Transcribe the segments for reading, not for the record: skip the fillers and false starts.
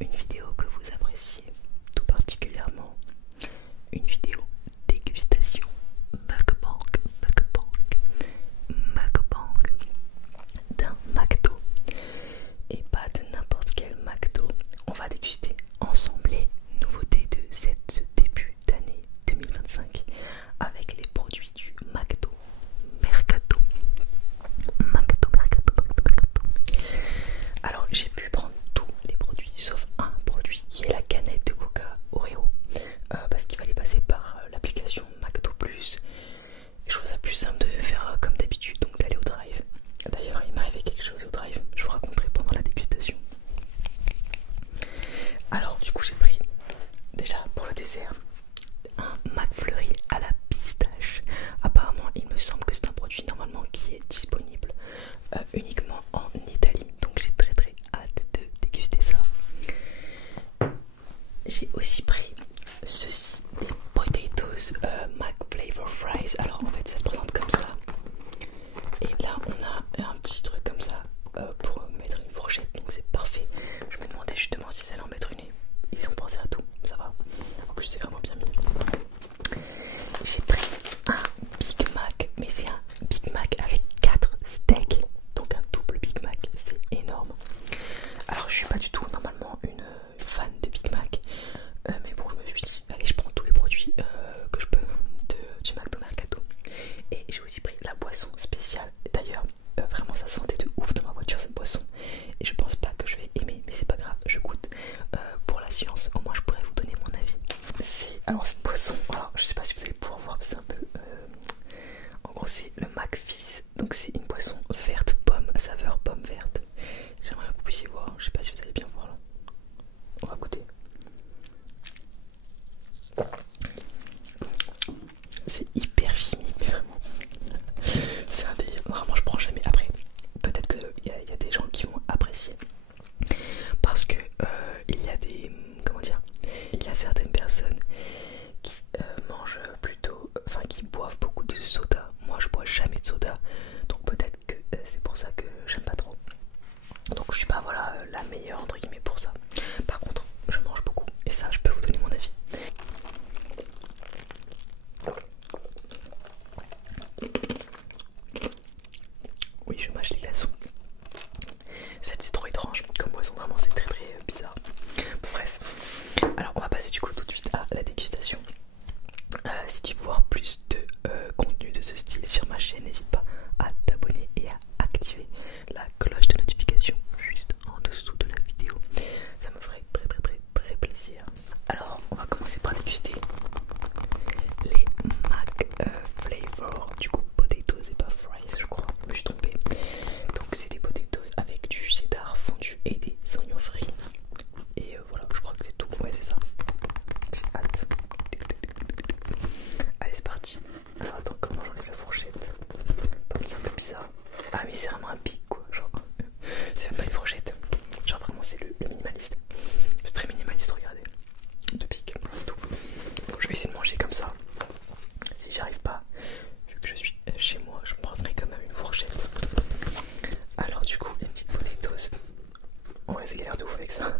une vidéo que vous appréciez tout particulièrement, une vidéo dégustation mukbang d'un McDo, et pas de n'importe quel McDo. On va déguster ensemble les nouveautés de ce début d'année 2025 avec les produits du McDo Mercato. Alors j'ai pu prendre tous les produits sauf un produit qui est la canette de Coca Oreo, parce qu'il fallait passer par l'application McDo Plus. Je trouve ça plus simple de faire comme d'habitude, donc d'aller au drive. D'ailleurs il m'est arrivé quelque chose au drive, je vous raconterai pendant la dégustation. Alors du coup j'ai pris déjà pour le dessert un McFlurry à la pistache. Apparemment il me semble que c'est un produit normalement qui est disponible uniquement en Italie, donc j'ai très hâte de déguster ça. J'ai aussi pris ceci, des potatoes McFlavor Fries. Alors en fait ça se présente comme ça, et là on a un petit truc comme ça pour mettre une fourchette, donc c'est parfait. Je me demandais justement si ça allait en mettre une. Ils ont pensé à tout, ça va. En plus c'est vraiment bien mis. J'ai pris un Big Mac, mais c'est un Big Mac avec 4 steaks, donc un double Big Mac, c'est énorme. Alors je suis pas du tout normalement une fan de Big Mac, mais bon je me suis dit allez je prends tous les produits que je peux du McDo Mercato. Et j'ai aussi pris la boisson spéciale. D'ailleurs vraiment ça sentait de ouf dans ma voiture cette boisson, et je pense pas que je vais aimer, mais c'est pas grave, je goûte pour la science, au moins je pourrais vous donner mon avis. Alors cette boisson, alors je sais pas si vous allez pouvoir voir, c'est un peu en gros c'est le McFizz, donc c'est une boisson verte pomme, à saveur pomme verte. J'aimerais que vous puissiez voir, je sais pas si vous allez bien voir là. On va goûter. C'est hyper chimique, mais vraiment c'est un délire. Vraiment je prends jamais. Après peut-être qu'il y a des gens qui vont apprécier, parce que il y a des, comment dire, il y a certaines personnes qui mangent plutôt, enfin qui boivent beaucoup de soda. Moi je bois jamais de soda, donc peut-être que c'est pour ça que j'aime pas trop. Donc je suis pas voilà la meilleure entre guillemets pour ça. Par contre je mange beaucoup, et ça je peux vous donner mon avis. Oui, je mâche les glaçons. C'est trop étrange comme boisson, vraiment c'est très bizarre. Bon, bref, alors on va passer du coup tout de suite à la dégustation. Si tu veux voir plus de contenu de ce style sur ma chaîne, n'hésite pas à t'abonner et à activer la cloche de notification juste en dessous de la vidéo. Ça me ferait très plaisir. Alors on va commencer par déguster les McFlavor, du coup potatoes et pas fries je crois, je me suis trompée. Donc c'est des potatoes avec du cheddar fondu et des oignons frits. Et voilà, je crois que c'est tout, ouais c'est ça. J'ai hâte. Allez c'est parti. Alors attends, comment j'enlève la fourchette? C'est un peu bizarre. Ah mais c'est vraiment un pic quoi, genre c'est même pas une fourchette. Genre vraiment c'est le minimaliste. C'est très minimaliste, regardez. De pic, c'est tout. Bon, je vais essayer de manger comme ça. Si j'y arrive pas, vu que je suis chez moi, je prendrai quand même une fourchette. Alors du coup les petites potatoes, ouais c'est galère de ouf avec ça.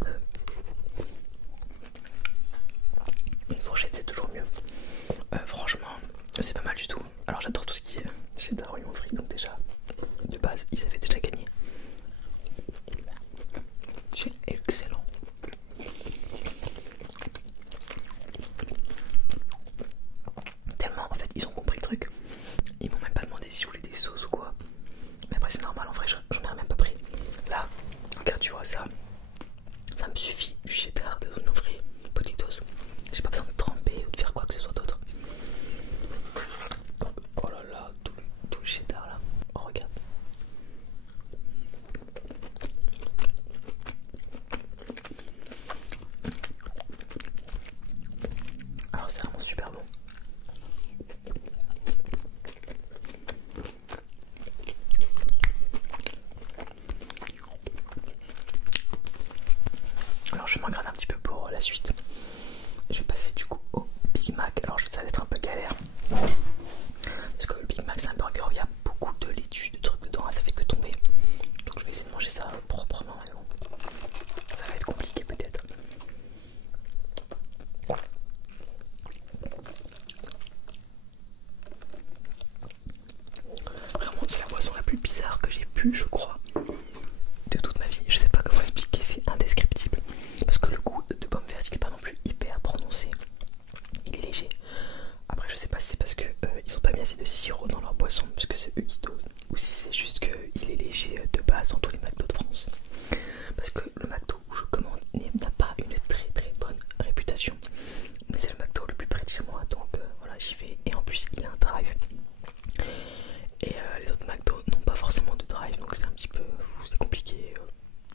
Une fourchette c'est toujours mieux. Franchement c'est pas mal du tout. Alors j'adore tout ce qui est cheddar, oignon frit, donc déjà de base ils avaient déjà gagné. C'est excellent. Tellement en fait ils ont compris le truc. Ils m'ont même pas demandé si je voulais des sauces ou quoi. Mais après c'est normal, en vrai j'en ai même pas pris. Là, regarde tu vois ça me suffit, du cheddar, des oignons frits, potatoes. J'ai pas besoin de tremper ou de faire quoi que ce soit d'autre. Oh là là, tout le cheddar là. Oh regarde. Alors c'est vraiment super bon. Alors je vais m'en garder un petit peu pour la suite. Je vais passer du coup au Big Mac. Alors ça va être un peu galère, parce que le Big Mac c'est un burger où il y a beaucoup de laitue, de trucs dedans, ça fait que tomber. Donc je vais essayer de manger ça proprement. Ça va être compliqué peut-être.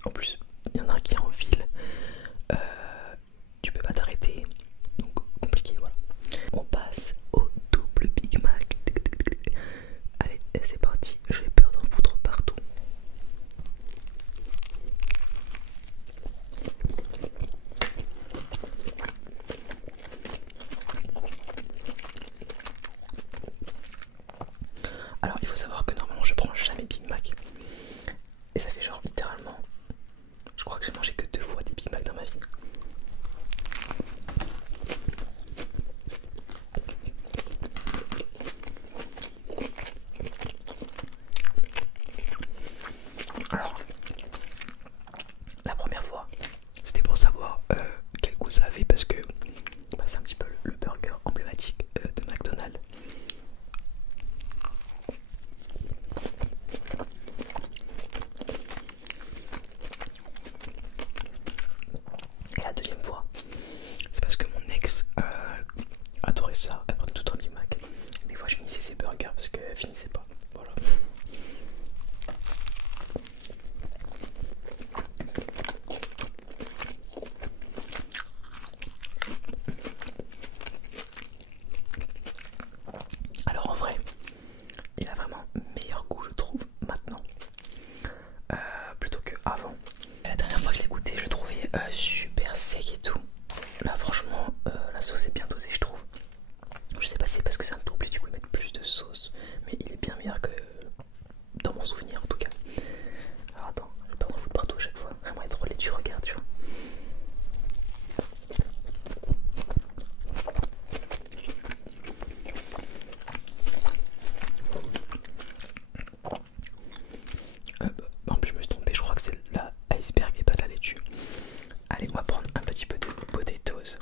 En plus, il y en a un qui est en ville. Euh, tu peux pas t'arrêter. Donc compliqué, voilà. On passe au double Big Mac. Allez, c'est parti. J'ai peur d'en foutre partout. Alors il faut savoir que normalement je prends jamais Big Mac. Et ça fait genre littéralement, je crois que j'ai mangé que 2 fois des Big Mac dans ma vie. Alors, la première fois, c'était pour savoir quel goût ça avait parce que bah, c'est un petit peu le burger emblématique de McDonald's. Et la deuxième fois, c'est parce que mon ex adorait ça, elle prenait tout le temps Big Mac. Des fois je finissais ses burgers parce qu'elle finissait pas. Voilà. Alors en vrai, il a vraiment meilleur goût je trouve maintenant plutôt que avant. La dernière fois que je l'ai goûté, je le trouvais super sec et tout. Là franchement, la sauce est bien dosée je trouve. Je sais pas si c'est parce que c'est un double et du coup ils mettent plus de sauce, mais il est bien meilleur que dans mon souvenir en tout cas. Alors attends, je vais pas m'en foutre partout à chaque fois. J'aimerais trop les tu regardes, tu vois. En plus je me suis trompé, je crois que c'est la iceberg et pas de la laitue. Allez, on va prendre un petit peu de potatoes.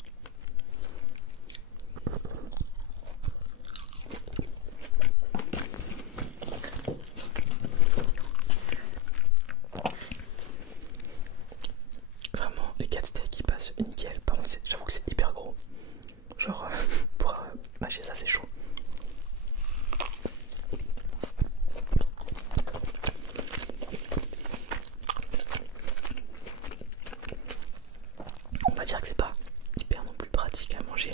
Vraiment, les 4 steaks qui passent nickel. Par contre, j'avoue que c'est hyper gros. Genre, pour mâcher ça, c'est chaud. On va dire que c'est pas hyper non plus pratique à manger.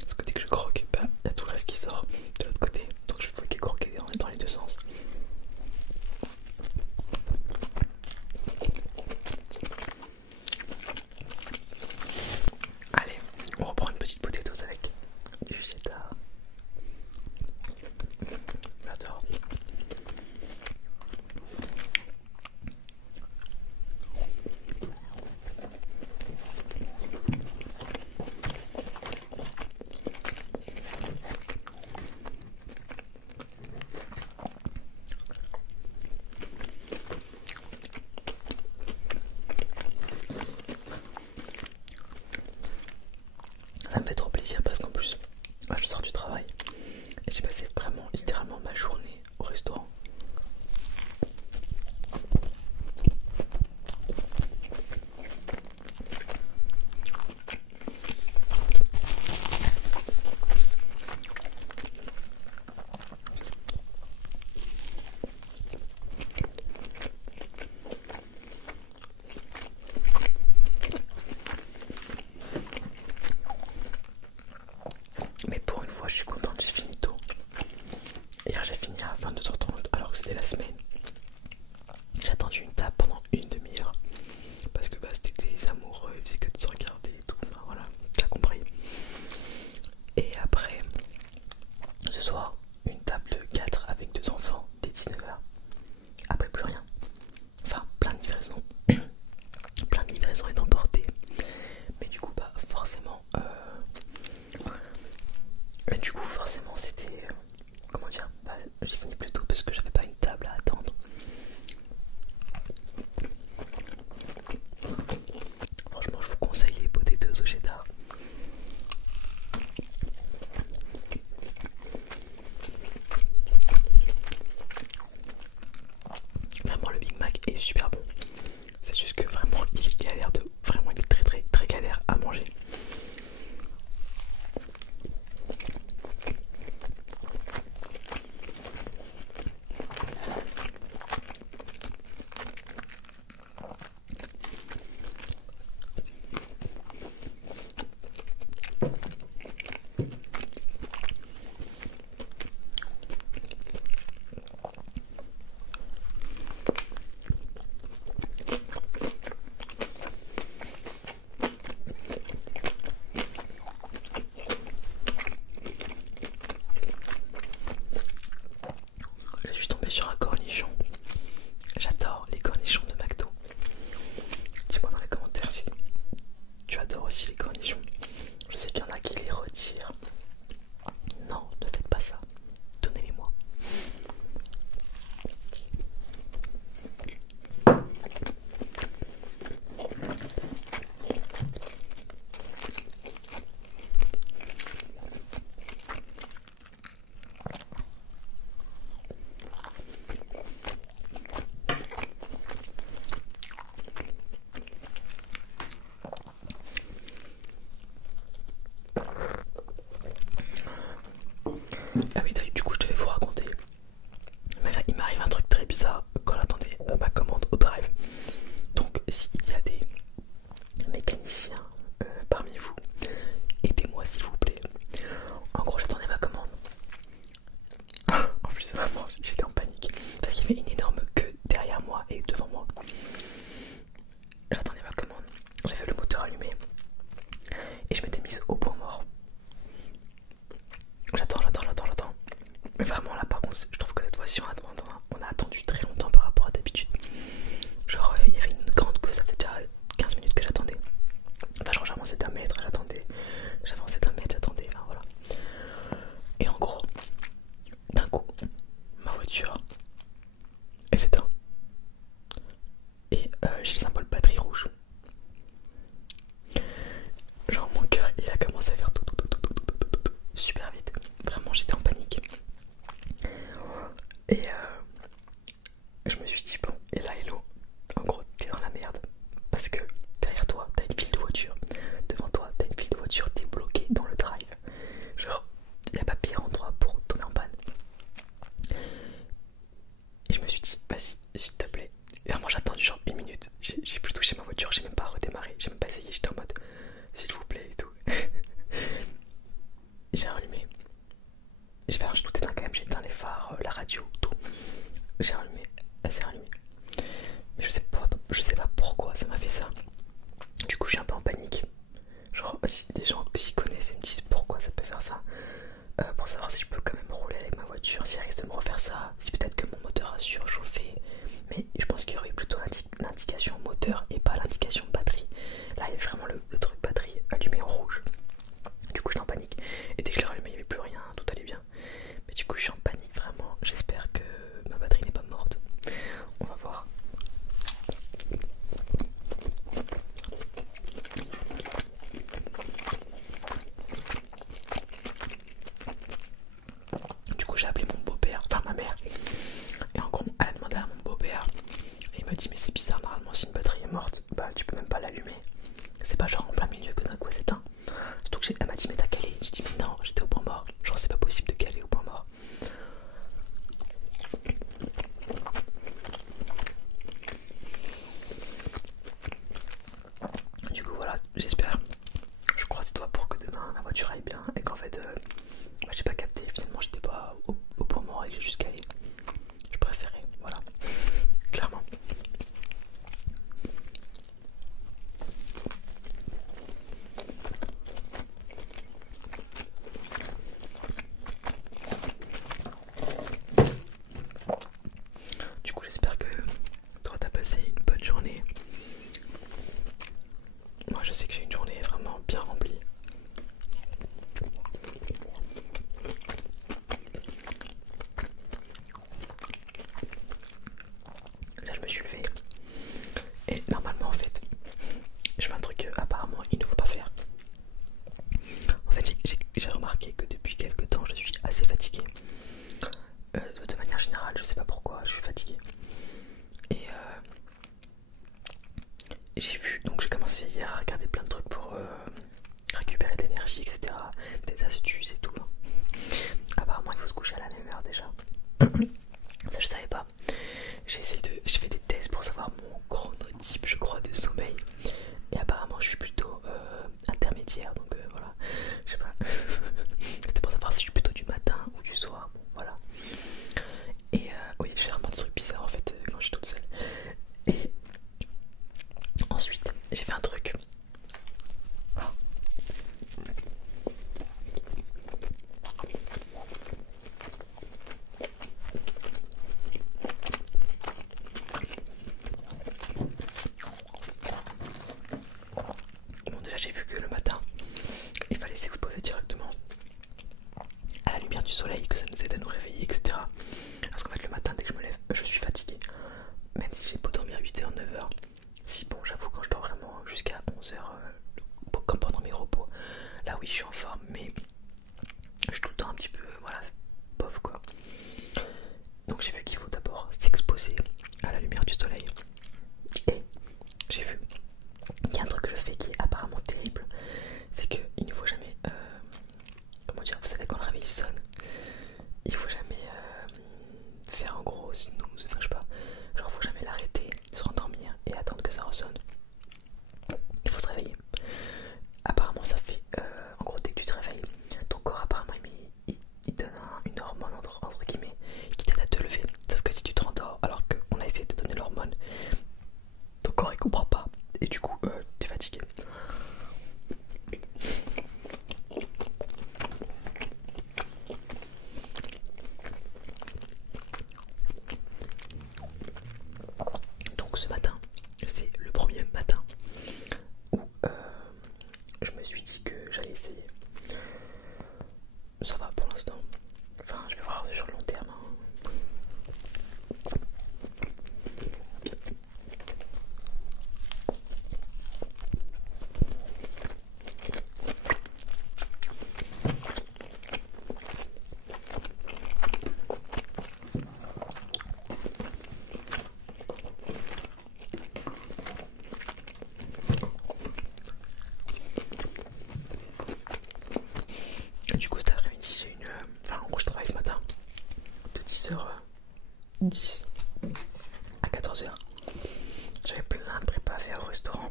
Parce que dès que je croque, bah, y a tout le reste qui sort de l'autre côté. Donc je fais que croquer dans les deux sens. Allez, on reprend une petite potatoes avec du cheddar. J'adore. Ça me fait trop plaisir parce qu'en plus, là, je sors du travail et j'ai passé vraiment littéralement ma journée au restaurant. Ah oui, du coup, je devais vous raconter. Il m'arrive un truc très bizarre quand j'attendais ma commande au drive. Donc, s'il y a des mécaniciens parmi vous, aidez-moi s'il vous plaît. En gros, j'attendais ma commande. En plus, vraiment, j'étais en panique parce qu'il y avait une énorme queue derrière moi et devant moi. J'attendais ma commande, j'avais le moteur allumé et je m'étais mise au point mort. J'attends. Mais vraiment, là, par contre, je trouve que cette fois-ci, on a attendu très longtemps par rapport à d'habitude. Genre, il y avait une grande queue, ça faisait déjà 15 minutes que j'attendais. Enfin, genre, j'avançais d'un mètre, j'attendais. Enfin voilà. Et en gros, d'un coup, ma voiture, elle s'éteint. Et j'ai le symbole batterie rouge. Genre, mon cœur, il a commencé à faire tout super vite. Vraiment, j'étais en panique. Et je me suis dit, bon, et là, hello, en gros, t'es dans la merde. Parce que derrière toi, t'as une file de voitures. Devant toi, t'as une file de voitures, t'es bloqué dans le drive. Genre, y a pas pire endroit pour tomber en panne. Et je me suis dit, vas-y, s'il te plaît. Et vraiment, j'ai attendu genre une minute. J'ai plus touché ma voiture, j'ai même pas redémarré, j'ai même pas essayé. J'étais en mode, s'il vous plaît et tout. J'ai rallumé. Je tout éteint quand même, j'ai éteint les phares, la radio, tout. J'ai rallumé, elle s'est rallumée. Mais je sais pas pourquoi ça m'a fait ça. Du coup, je suis un peu en panique. Genre, si des gens s'y connaissent et me disent pourquoi ça peut faire ça, pour savoir si je peux quand même rouler avec ma voiture, si elle risque de me refaire ça, si peut-être que mon moteur a surchauffé. Mais je pense qu'il y aurait plutôt l'indication moteur et pas l'indication batterie. Là, il y a vraiment le truc batterie allumé en rouge. Du coup, j'étais en panique. Et dès que je l'ai rallumé, il n'y avait plus rien, tout allait bien. Mais du coup, je suis en panique vraiment. J'espère que ma batterie n'est pas morte. On va voir. Du coup, j'ai appelé mon beau-père, enfin ma mère. Et en gros, elle a demandé à mon beau-père. Et il m'a dit, mais c'est bizarre, normalement, si une batterie est morte, bah tu peux même pas l'allumer. C'est pas genre en plein milieu que d'un coup elle s'éteint. Surtout que elle m'a dit, mais t'as calé. J'ai dit, mais non, j'étais au point mort. Genre, c'est pas possible de caler au point mort. Du coup, voilà, j'espère. Je croise les doigts pour que demain la voiture aille bien et qu'en fait, bah, j'ai pas capté. Finalement, j'étais pas au point mort et que j'ai juste calé. Je préférais, voilà, clairement. Du coup, j'espère que toi t'as passé une bonne journée. Moi, je sais que j'ai une journée vraiment bien remplie. Là, je me suis levée. Et normalement, en fait, je fais un truc apparemment il ne faut pas faire. En fait, j'ai remarqué que depuis quelques temps, je suis assez fatiguée. De manière générale, je sais pas pourquoi, je suis fatiguée. Et j'ai vu, donc j'ai commencé hier à regarder plein de trucs pour récupérer de l'énergie, etc. Des astuces et tout. Apparemment, il faut se coucher à la même heure déjà. Ça, je savais pas. J'ai fait des tests pour savoir mon chronotype, je crois, de sommeil. Et apparemment, je suis plutôt intermédiaire, donc voilà. Je sais pas. C'était pour savoir si je suis plutôt du matin ou du soir. Bon, voilà. Et oui, j'ai vraiment des trucs bizarres en fait quand je suis toute seule. Et ensuite, j'ai fait un truc. Bon, déjà, j'ai vu que le matin, il fallait s'exposer directement à la lumière du soleil, que ça nous aide à nous réveiller, etc. Parce qu'en fait, le matin, dès que je me lève, je suis fatiguée. Même si j'ai beau dormir 8h, 9h. Si, bon, j'avoue, quand je dors vraiment jusqu'à 11h, comme pendant mes repos, là oui, je suis en forme, mais je suis tout le temps un petit peu, voilà, pauvre quoi. Donc j'ai vu qu'il faut d'abord s'exposer à la lumière du soleil. Et j'ai vu qu'il y a un truc que je fais qui est apparemment terrible. C'est qu'il ne faut jamais... comment dire, vous savez quand le réveil sonne, et du coup t'es fatigué. Donc ce matin, c'est le premier matin où je me suis dit que j'allais essayer. Ça va pour l'instant. Enfin, je vais voir sur le long terme. Du coup cet après-midi j'ai une... Enfin en gros je travaille ce matin de 10h10 à 14h. J'avais plein de prépa à faire au restaurant.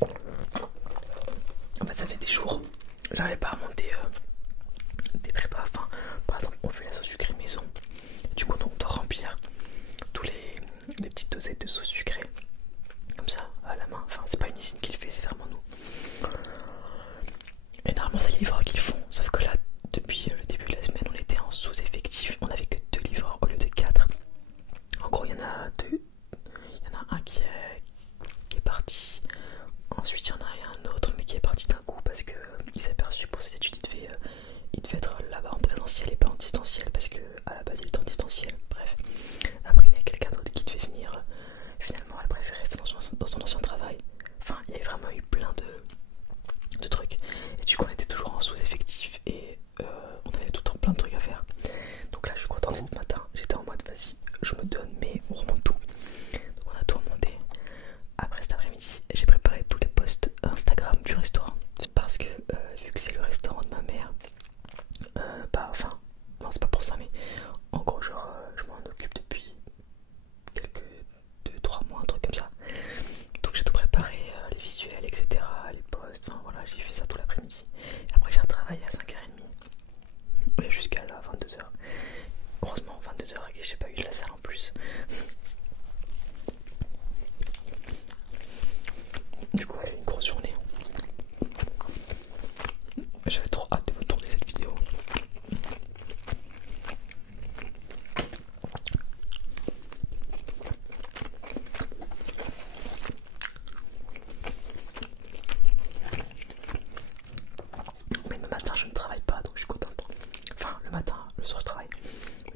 En fait ça faisait des jours. J'arrivais pas à monter des prépas. Enfin par exemple on fait la sauce sucrée maison. Du coup on doit remplir tous les petites dosettes de sauce sucrée. Comme ça à la main. Enfin c'est pas une usine qui le fait, c'est vraiment nous. Et normalement c'est les livreurs qui le font, sauf que là depuis le début de la semaine on était en sous-effectif, on avait que 2 livreurs au lieu de 4. En gros il y en a deux, il y en a un qui est parti, ensuite il y en a un autre mais qui est parti d'un coup parce que il s'est aperçu pour ses études il devait être là-bas en présentiel et pas en distanciel parce que à la base il était en distanciel, bref. Après il y a quelqu'un d'autre qui devait venir, finalement elle préférait rester dans son ancien travail. Enfin il y avait vraiment eu plein de trucs et du coup on était toujours en sous-effectif et on avait tout le temps plein de trucs à faire. Donc là je suis content, ce matin j'étais en mode vas-y je me donne mais on remonte tout. Donc on a tout remonté. Après cet après-midi j'ai préparé tous les posts Instagram du restaurant parce que vu que c'est le restaurant de ma mère, bah enfin non c'est pas pour ça mais en gros genre je m'en occupe depuis quelques 2-3 mois, un truc comme ça. Donc j'ai tout préparé, les visuels, etc., les posts, enfin voilà, j'ai fait ça tout l'après-midi. Et après j'ai retravaillé à 5h30 et jusqu'à là 22h. Heureusement 22h et j'ai pas eu de la salle en plus. Du coup j'ai eu une grosse journée. J'avais trop hâte de vous tourner cette vidéo. Mais le matin je ne travaille pas donc je suis contente. Enfin le matin, le soir je travaille.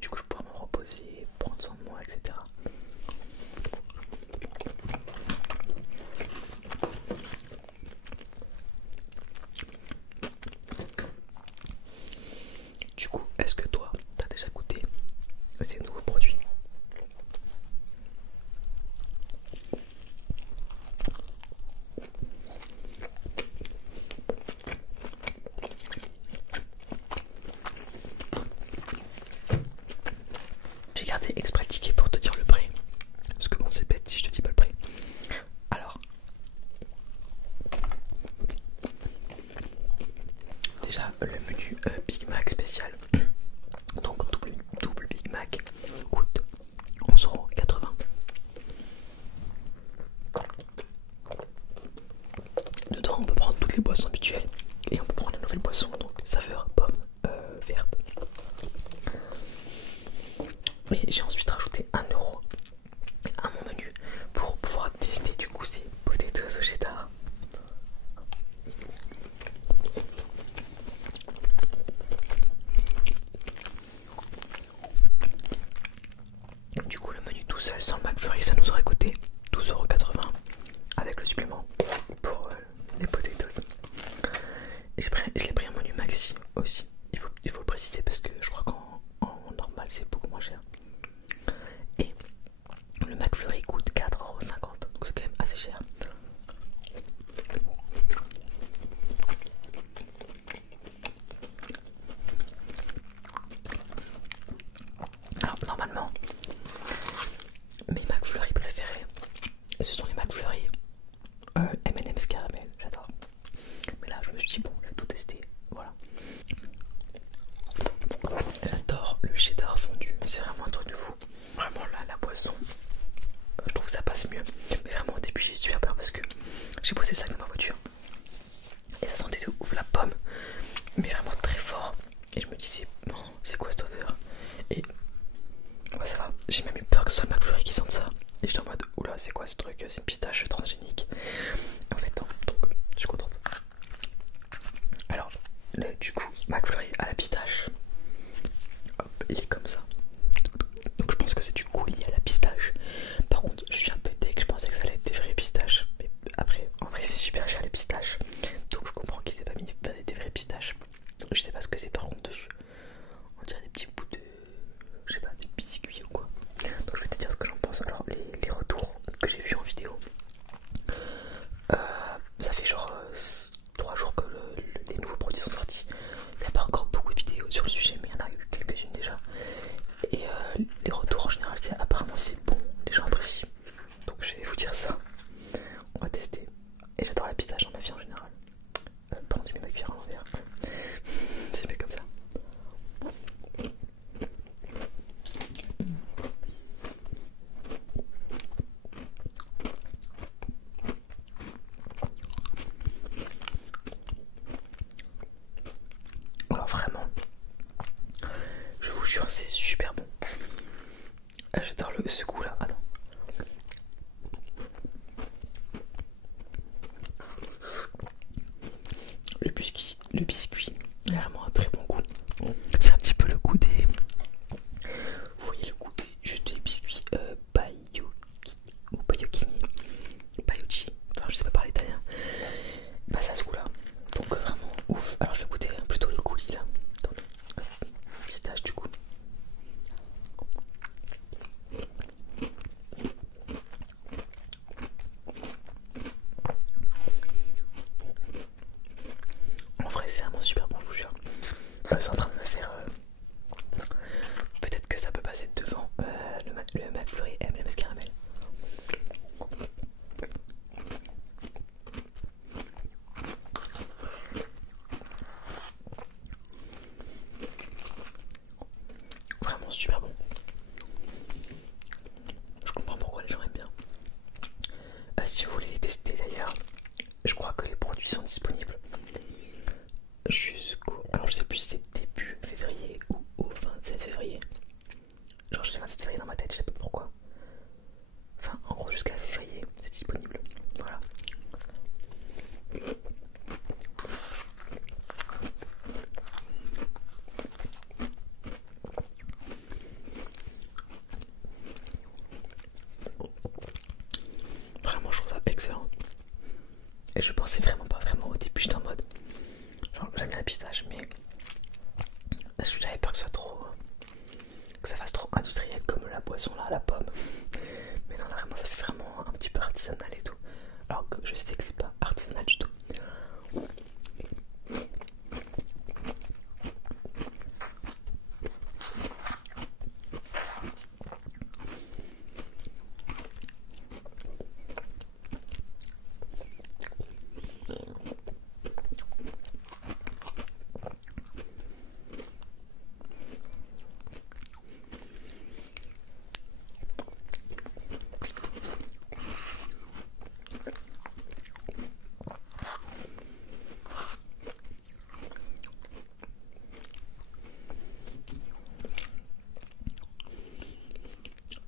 Du coup je pourrais me reposer, prendre soin de moi, etc. Du coup, est-ce que toi, t'as déjà goûté ces nouveaux produits? J'ai gardé exprès le ticket pour te dire le prix. Parce que bon, c'est bête si je te dis pas le prix. Alors, déjà le menu Big Mac spécial. Donc double Big Mac coûte 11,80 €. Dedans on peut prendre toutes les boissons habituelles et on peut prendre la nouvelle boisson, donc saveur pomme verte. Et j'ai ensuite rajouté 1 € à mon menu pour pouvoir tester du coup ces potatoes au cheddar. Du coup le menu tout seul sans le McFlurry ça nous aurait coûté 12,80 € avec le supplément pour les potatoes. Et je l'ai pris en menu maxi aussi, il faut le préciser parce que je crois qu'en normal c'est beaucoup moins cher. Et le McFlurry coûte 4,50 €, donc c'est quand même assez cher. Alors normalement mes McFlurry préférés ce sont les McFlurry M&M's caramel, j'adore. Mais là je me suis dit bon je vais tout tester, voilà. J'adore le cheddar fondu, c'est vraiment un truc de fou. Vraiment là la boisson, je trouve que ça passe mieux. Mais vraiment truc, c'est une pistache transgénique. En fait, non, donc je suis contente. Alors, du coup, McFlurry à la pistache, hop, il est comme ça. Donc je pense que c'est du coulis à la pistache. Par contre, je suis un peu deg, je pensais que ça allait être des vraies pistaches. Mais après, en vrai, c'est super cher les pistaches. Donc je comprends qu'ils aient pas mis des vraies pistaches. Je sais pas ce que c'est par contre dessus. On dirait des petits bouts de, je sais pas, de biscuits ou quoi. Donc je vais te dire ce que j'en pense. Alors les retours que j'ai vus en vidéo, ça fait genre 3 jours que les nouveaux produits sont sortis. Il n'y a pas encore beaucoup de vidéos sur le sujet, mais il y en a eu quelques-unes déjà. Et les retours en général, c'est apparemment c'est bon, les gens apprécient. Donc je vais vous dire ça. On va tester. Et j'adore la pistache dans ma vie en général. Pardon, tu mets ma cuillère à l'envers. C'est mieux comme ça. Alors vraiment, je vous jure, c'est super bon. J'adore ce goût là. Attends. Le biscuit, il a vraiment un très bon goût. C'est un petit peu le goût des. Vous voyez le goût juste des biscuits Baiocchini, enfin je sais pas parler italien. Bah ça a ce goût là. Donc vraiment ouf. Alors je vais goûter plutôt le coulis là. Attendez. Pistache du coup. En vrai c'est vraiment super bon, je vous jure. C'est en train de me faire peut-être que ça peut passer devant le McFlurry M&M's caramel. Vraiment super bon. Je comprends pourquoi les gens aiment bien. Si vous voulez les tester d'ailleurs, je crois que les produits sont disponibles jusqu'au... Alors je sais plus si c'est début février ou au 27 février. Genre j'ai 27 février dans ma tête, je sais pas pourquoi. Enfin en gros jusqu'à février c'est disponible. Voilà. Vraiment je trouve ça excellent. Et je pensais vraiment pas vraiment au début, j'étais en mode genre j'aime bien la pistache mais j'avais peur que ce soit trop, que ça fasse trop industriel comme la boisson là, la pomme. Mais non là vraiment ça fait vraiment un petit peu artisanal et tout. Alors que je sais que c'est pas artisanal du tout.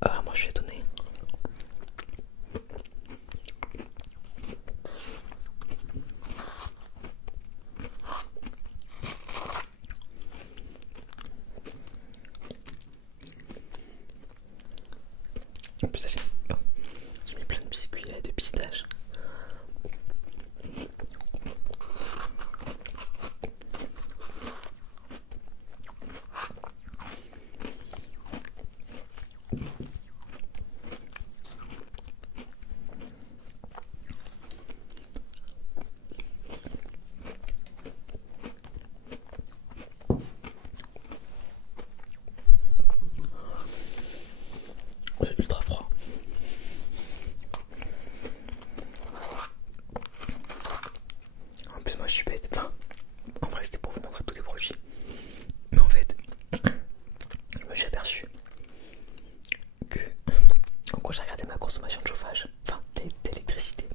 Ah moi je suis étonné. En plus j'ai mis plein de biscuits et de pistaches. C'est ultra froid. En plus moi je suis bête. Enfin, en vrai c'était pour vous montrer tous les produits. Mais en fait, je me suis aperçu que en gros j'ai regardé ma consommation de chauffage, enfin d'électricité.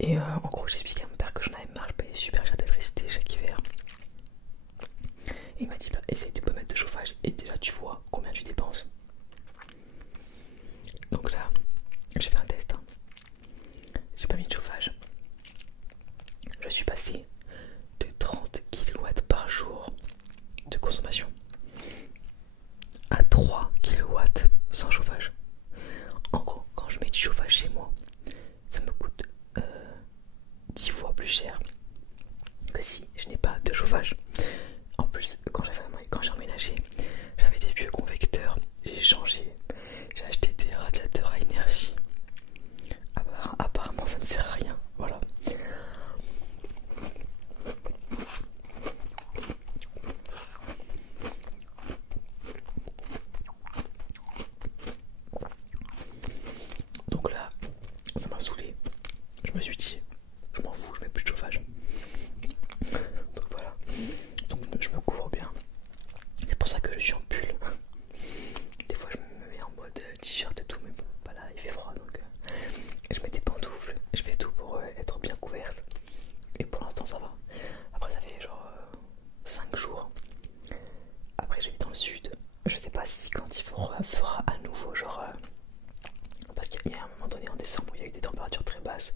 Et en gros j'expliquais à mon père que j'en avais marre, je payais super cher d'électricité chaque hiver. Et il m'a dit bah essaye de pas mettre de chauffage et déjà tu vois combien tu dépenses. Donc là base.